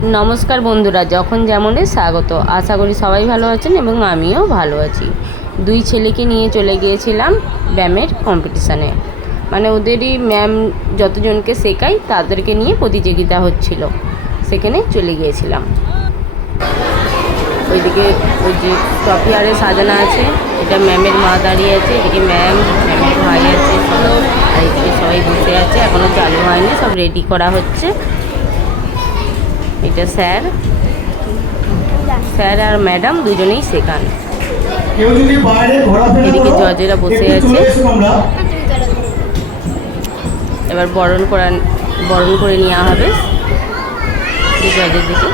নমস্কার বন্ধুরা, যখন যেমনে স্বাগত। আশা করি সবাই ভালো আছেন এবং আমিও ভালো আছি। দুই ছেলেকে নিয়ে চলে গিয়েছিলাম ব্যায়ামের কম্পিটিশানে। মানে ওদেরই ম্যাম যতজনকে শেখায় তাদেরকে নিয়ে প্রতিযোগিতা হচ্ছিল, সেখানে চলে গিয়েছিলাম। ওইদিকে ওই যে ট্রফি আরে সাজানো আছে, এটা ম্যামের মা দাঁড়িয়ে আছে, এদিকে ম্যামের ভাই আছে, আর এদিকে সবাই বসে আছে, এখনও চালু হয়নি, সব রেডি করা হচ্ছে। এটা স্যার আর ম্যাডাম দুজনেই শেখান। এদিকে জজেরা বসে আছে, এবার বরণ করে নেওয়া হবে জজের দিকে।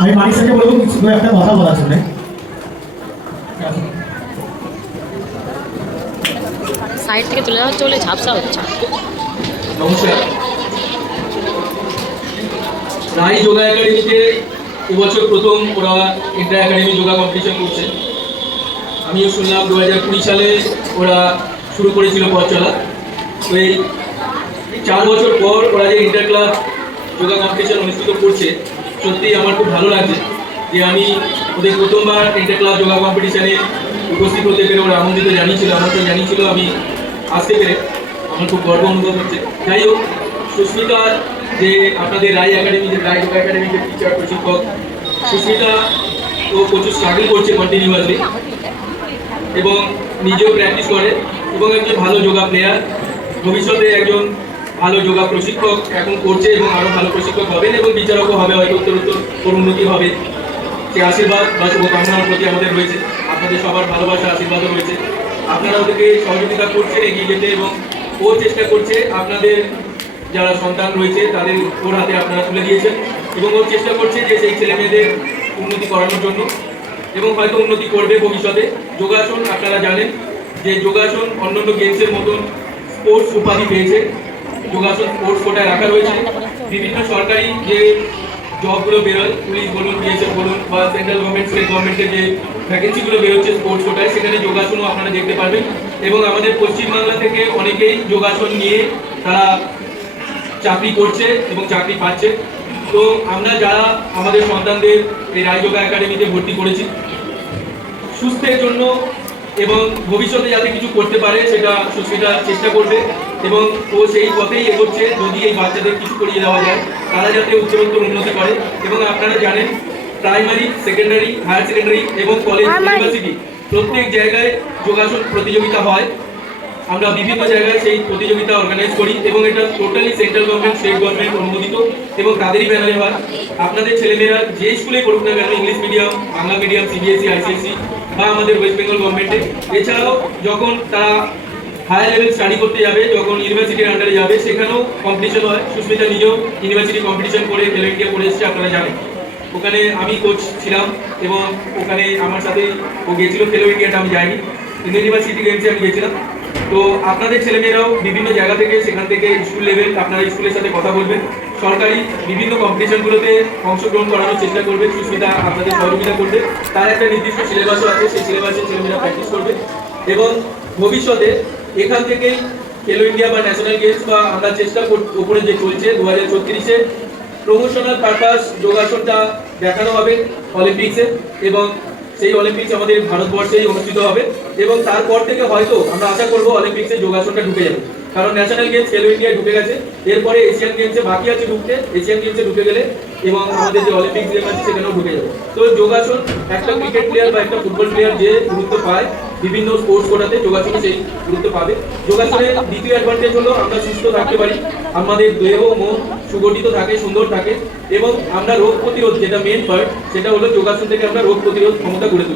আমি মানিসাকে বলবো কিছু একটা কথা বলার জন্য। সাইড থেকে তুলে দেওয়া চলে ঝাপসা হচ্ছে। নমস্কার। রাই যোগা একাডেমিতে এবছর প্রথম ওরা ইন্টার একাডেমি যোগা কম্পিটিশন করছে। আমিও শুনলাম 2020 সালে ওরা শুরু করেছিল পথ চলা। তো এই 4 বছর পর ওরা যে ইন্টার ক্লাব যোগা কম্পিটিশন অনুষ্ঠিত করছে, সত্যিই আমার খুব ভালো লাগছে যে আমি ওদের প্রথমবার ইন্টার ক্লাব যোগা কম্পিটিশনে উপস্থিত হতে পেরে ওরা আমন্ত্রিত জানিয়েছিল। আমি আসতে পেরে আমার খুব গর্ব অনুভব হচ্ছে। যাই হোক, সুস্মিতা যে আপনাদের রাই যোগা একাডেমি যে টিচার প্রশিক্ষক, সুস্মিতা ও প্রচুর স্ট্রাগল করছে কন্টিনিউয়াসলি এবং নিজেও প্র্যাকটিস করে এবং একজন ভালো যোগা প্লেয়ার। ভবিষ্যতে একজন ভালো যোগা প্রশিক্ষক এখন করছে এবং আরও ভালো প্রশিক্ষক হবেন এবং বিচারকও হবে, হয়তো উত্তরোত্তর উন্নতি হবে। সে আশীর্বাদ বা শুভকামনার প্রতি আমাদের রয়েছে, আপনাদের সবার ভালোবাসা আশীর্বাদও রয়েছে। আপনারা ওদেরকে সহযোগিতা করছেন এগিয়ে যেতে এবং ও চেষ্টা করছে আপনাদের যারা সন্তান রয়েছে তাদের ওর হাতে আপনারা তুলে দিয়েছেন এবং ওর চেষ্টা করছে যে সেই ছেলে মেয়েদের উন্নতি করানোর জন্য এবং হয়তো উন্নতি করবে ভবিষ্যতে। যোগাসন আপনারা জানেন যে যোগাসন অন্যান্য গেমসের মতন স্পোর্টস উপাধি পেয়েছে। যোগাসন স্পোর্টস কোটায় রাখা রয়েছে। বিভিন্ন সরকারি যে জবগুলো বেরোয়, পুলিশ বলুন, বিএসএফ বলুন, বা সেন্ট্রাল গভর্নমেন্ট স্টেট গভর্নমেন্টের যে ভ্যাকেন্সিগুলো বেরোচ্ছে স্পোর্টস কোটায়, সেখানে যোগাসনও আপনারা দেখতে পারবেন। এবং আমাদের পশ্চিমবাংলা থেকে অনেকেই যোগাসন নিয়ে তারা চাকরি করছে এবং চাকরি পাচ্ছে। তো আমরা যারা আমাদের সন্তানদের এই রাই যোগা একাডেমিতে ভর্তি করেছি সুস্থের জন্য এবং ভবিষ্যতে যাতে কিছু করতে পারে সেটা সুস্মিতা চেষ্টা করবে এবং ও সেই পথেই এগোচ্ছে। যদি এই বাচ্চাদের কিছু করিয়ে দেওয়া যায়, তারা যাতে উচ্চতর উন্নতি করে। এবং আপনারা জানেন প্রাইমারি, সেকেন্ডারি, হায়ার সেকেন্ডারি এবং কলেজ, ইউনিভার্সিটি প্রত্যেক জায়গায় যোগাসন প্রতিযোগিতা হয়। আমরা বিভিন্ন জায়গায় সেই প্রতিযোগিতা অর্গানাইজ করি এবং এটা totally central government, state government অনুমোদিত এবং তাদেরই ব্যানারে হয়। আপনাদের ছেলেমেয়েরা যে স্কুলে পড়ুক না কেন, English medium, Bangla medium, CBSE, ICSE বা আমাদের ওয়েস্ট বেঙ্গল গভর্নমেন্টে, এছাড়াও যখন তারা হায়ার লেভেল স্টাডি করতে যাবে, যখন ইউনিভার্সিটির আন্ডারে যাবে, সেখানেও কম্পিটিশন হয়। সুস্মিতা নিজেও ইউনিভার্সিটি কম্পিটিশন করে খেলো ইন্ডিয়া করে এসেছে, আপনারা জানেন। ওখানে আমি কোচ ছিলাম এবং ওখানে আমার সাথে ও গিয়েছিল। খেলো ইন্ডিয়াটা আমি যাইনি, ইউনিভার্সিটি গেমসে আমি গিয়েছিলাম। তো আপনাদের ছেলেমেয়েরাও বিভিন্ন জায়গা থেকে, সেখান থেকে স্কুল লেভেল, আপনারা স্কুলের সাথে কথা বলবেন, সরকারি বিভিন্ন কম্পিটিশনগুলোতে অংশগ্রহণ করানোর চেষ্টা করবে। সুস্মিতা আপনাদের সহযোগিতা করবে। তার একটা নির্দিষ্ট সিলেবাসও আছে, সেই সিলেবাসে ছেলেমেয়েরা প্র্যাকটিস করবে এবং ভবিষ্যতে এখান থেকেই খেলো ইন্ডিয়া বা ন্যাশনাল গেমস বা আমরা চেষ্টা উপরে যে চলছে 2034-এ প্রমোশনাল পারপাস যোগাসনটা দেখানো হবে অলিম্পিক্সে এবং সেই অলিম্পিক্স আমাদের ভারতবর্ষেই অনুষ্ঠিত হবে এবং তারপর থেকে হয়তো আমরা আশা করবো অলিম্পিক্সে যোগাসনটা ঢুকে যাবে। কারণ ন্যাশনাল গেমস খেলো ইন্ডিয়া ঢুকে গেছে, এরপরে এশিয়ান গেমসে বাকি আছে ঢুকতে। এশিয়ান গেমসে ঢুকে গেলে এবং আমাদের যে অলিম্পিক্স গেম আছে সেখানেও ঢুকে যাবে। তো যোগাসন একটা ক্রিকেট প্লেয়ার বা একটা ফুটবল প্লেয়ার যে গুরুত্ব পায় বিভিন্ন স্পোর্টস কোটাতে, যোগাসনে সেই গুরুত্ব পাবে। যোগাসনের দ্বিতীয় অ্যাডভান্টেজ হলো আমরা সুস্থ থাকতে পারি, আমাদের দেহ মন সুগঠিত থাকে, সুন্দর থাকে এবং আমরা রোগ প্রতিরোধ, যেটা মেন পার্ট, সেটা হলো যোগাসন থেকে আমরা রোগ প্রতিরোধ ক্ষমতা গড়ে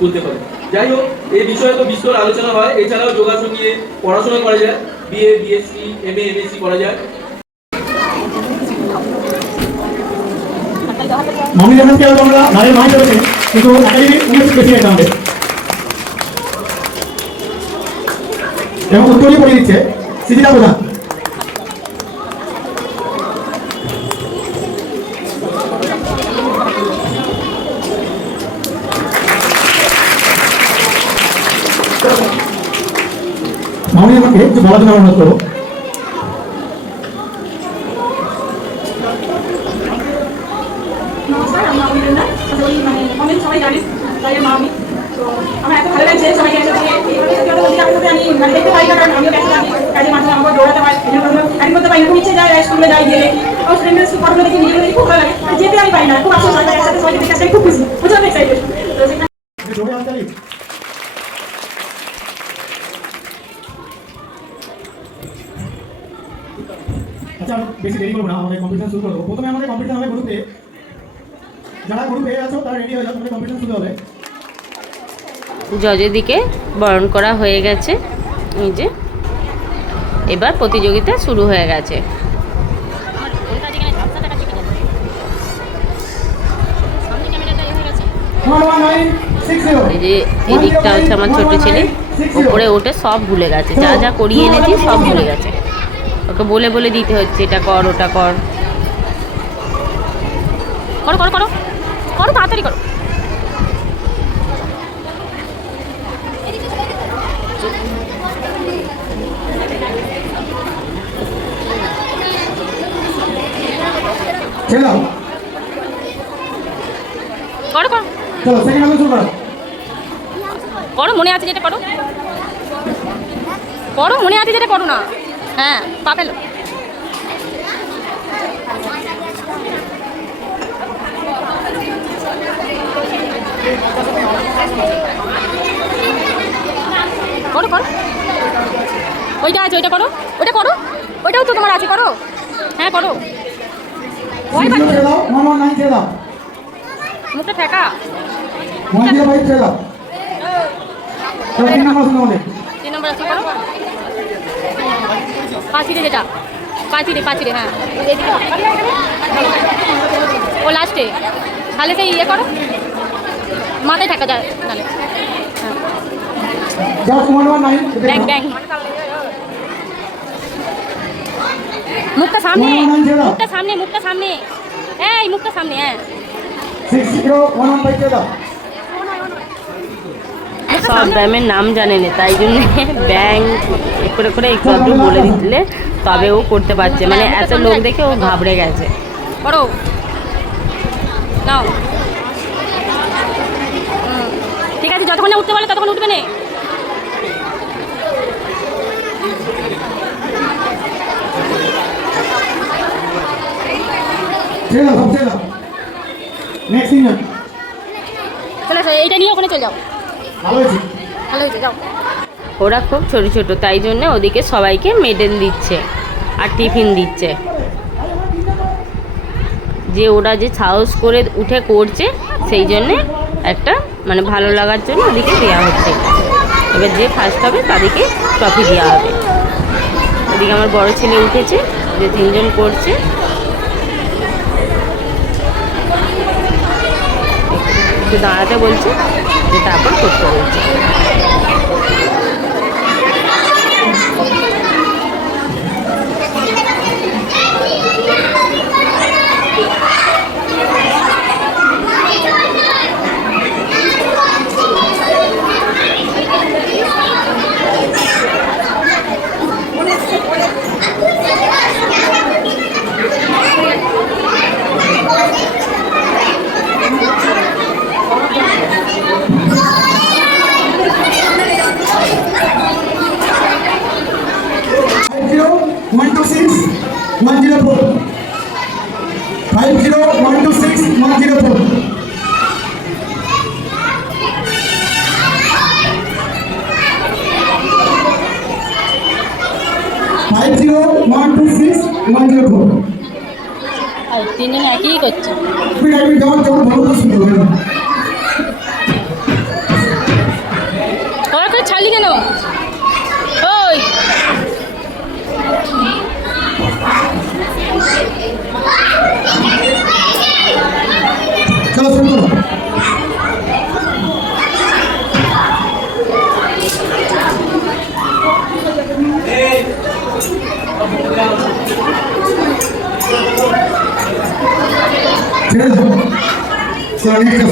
তুলতে পারি। যাই হোক, এই বিষয়ে তো বিস্তর আলোচনা হয়। এছাড়াও যোগাসন নিয়ে পড়াশোনা করা যায়, বিএ, বিএসসি, এমএ, এমএসসি করা যায়। মামনি যখন কি আমরা নারীর মাই করেছি, কিন্তু একাডেমি উনিশ বেশি আছে আমাদের। এবং উত্তরীয় পড়িয়ে দিচ্ছে সিজিতা প্রধান। মামনি আমাকে একটু বলার জন্য অনুরোধ করবো। নমস্কার, আমি অভিনন্দন। অনেক সবাই জানেন তাই মা আমি। তো আমার এত ভালো লাগছে সবাইকে একসাথে আমি দেখতে পাই, কারণ আমিও ব্যস্ত থাকি কাজের মাধ্যমে আমাকে দৌড়াতে হয়, এই জন্য আমি করতে পারি না। খুব ইচ্ছে যায় স্কুলে যাই, গেলে আমার স্টুডেন্টদের ফটোগুলো দেখে নিজেগুলো দেখে খুব ভালো লাগে। যেতে আমি পাই না, খুব আফসোস হয়। একসাথে সবাইকে দেখে আসতে আমি খুব খুশি, প্রচুর এক্সাইটেড। তো সেখানে আচ্ছা, বেশি দেরি করবো না, আমাদের কম্পিটিশন শুরু করবো। প্রথমে আমাদের কম্পিটিশন হবে গ্রুপে। যারা গ্রুপে আছো তারা রেডি হয়ে যাও, তোমাদের কম্পিটিশন শুরু হবে। জজের দিকে বরণ করা হয়ে গেছে, এই যে এবার প্রতিযোগিতা শুরু হয়ে গেছে। এই যে এদিকটা হচ্ছে আমার ছোট ছেলে, ওপরে ওঠে সব ভুলে গেছে, যা যা করিয়ে এনেছি সব ভুলে গেছে। ওকে বলে বলে দিতে হচ্ছে, এটা কর, ওটা কর। করো করো করো করো, তাড়াতাড়ি করো। চলো করো করো চলো, সেকেন্ড রাউন্ড শুরু করো। করো, মনে আছে যেটা করো, করো মনে আছে যেটা করো না। হ্যাঁ, পা ফেলো। করো করো, ওইটা আছে, ওইটা করো, ওইটা করো, ওইটাও তো তোমার আছে, করো। হ্যাঁ করো, ওই সিক্স ছেড়ে দাও, 119 ছেড়ে দাও, মুখটা ফেঁকা। 105 ছেড়ে দাও। চলো, 3 নাম্বার শুরু আমাদের। 3 নম্বর আছে, করো। পাঁচিরে যেটা, পাঁচিরে পাঁচিরে, হ্যাঁ এদিকে। ও লাস্টে, তাহলে সেই ইয়ে করো, মাথায় ঠেকা যায় নাহলে। জাস্ট 119 ব্যাং ব্যাং, মুখটা সামনে, মুখটা সামনে, মুখটা সামনে, এই মুখটা সামনে। হ্যাঁ, 60 ছেড়ে দাও। সব ব্যায়ামের নাম জানে না, তাই জন্য ব্যাং করে করে একটু একটু বলে দিলে তবে ও করতে পারছে। মানে এত লোক দেখে ও ঘাবড়ে গেছে। করো, নাও। ঠিক আছে, যতক্ষণ না উঠতে পারলে ততক্ষণ উঠবে না। ছেড়ে দাও, সব ছেড়ে দাও। নেক্সট সিজন চলে আসো, এইটা নিয়ে ওখানে চলে যাও। ভালো হয়েছে। ভালো হয়েছে, যাও। ওরা খুব ছোট ছোট, তাই জন্য ওদিকে সবাইকে মেডেল দিচ্ছে আর টিফিন দিচ্ছে। যে ওরা যে সাহস করে উঠে করছে, সেই জন্যে একটা মানে ভালো লাগার জন্য ওদিকে দেওয়া হচ্ছে। এবার যে ফার্স্ট হবে তাদেরকে ট্রফি দেওয়া হবে। ওদিকে আমার বড় ছেলে উঠেছে, যে 3 জন করছে। একটু দাঁড়াতে বলছে, যে তারপর করতে বলছে। আর 3 জন একই করছে। So next up.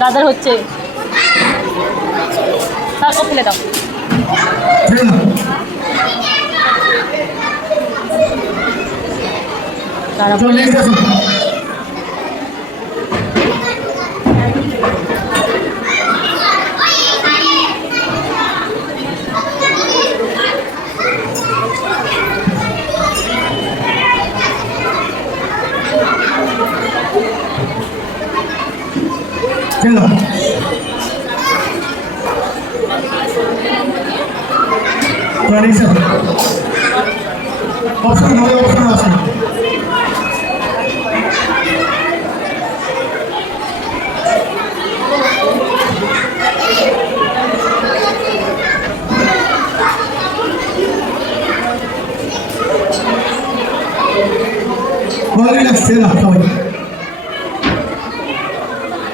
দাদার হচ্ছে তারপর ফেলে দাও So next up. चलो ऑप्शन ऑप्शन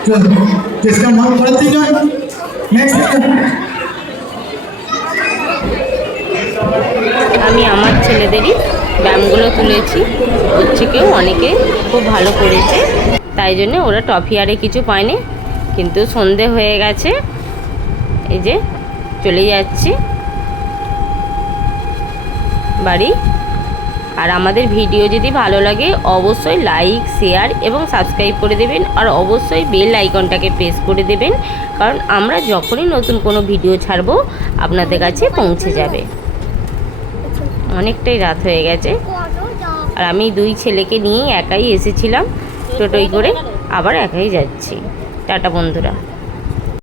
चलो इसका नाम पढ़ती है नेक्स्ट আমি আমার ছেলেদেরই ব্যায়ামগুলো তুলেছি, ওর থেকেও অনেকে খুব ভালো করেছে, তাই জন্য ওরা ট্রফি আরে কিছু পায়নি। কিন্তু সন্ধে হয়ে গেছে, এই যে চলে যাচ্ছি বাড়ি। আর আমাদের ভিডিও যদি ভালো লাগে অবশ্যই লাইক, শেয়ার এবং সাবস্ক্রাইব করে দেবেন, আর অবশ্যই বেল আইকনটাকে প্রেস করে দেবেন, কারণ আমরা যখনই নতুন কোনো ভিডিও ছাড়বো আপনাদের কাছে পৌঁছে যাবে। অনেকটাই রাত হয়ে গেছে, আর আমি দুই ছেলেকে নিয়ে একাই এসেছিলাম টোটোয় করে, আবার একাই যাচ্ছি। টাটা বন্ধুরা।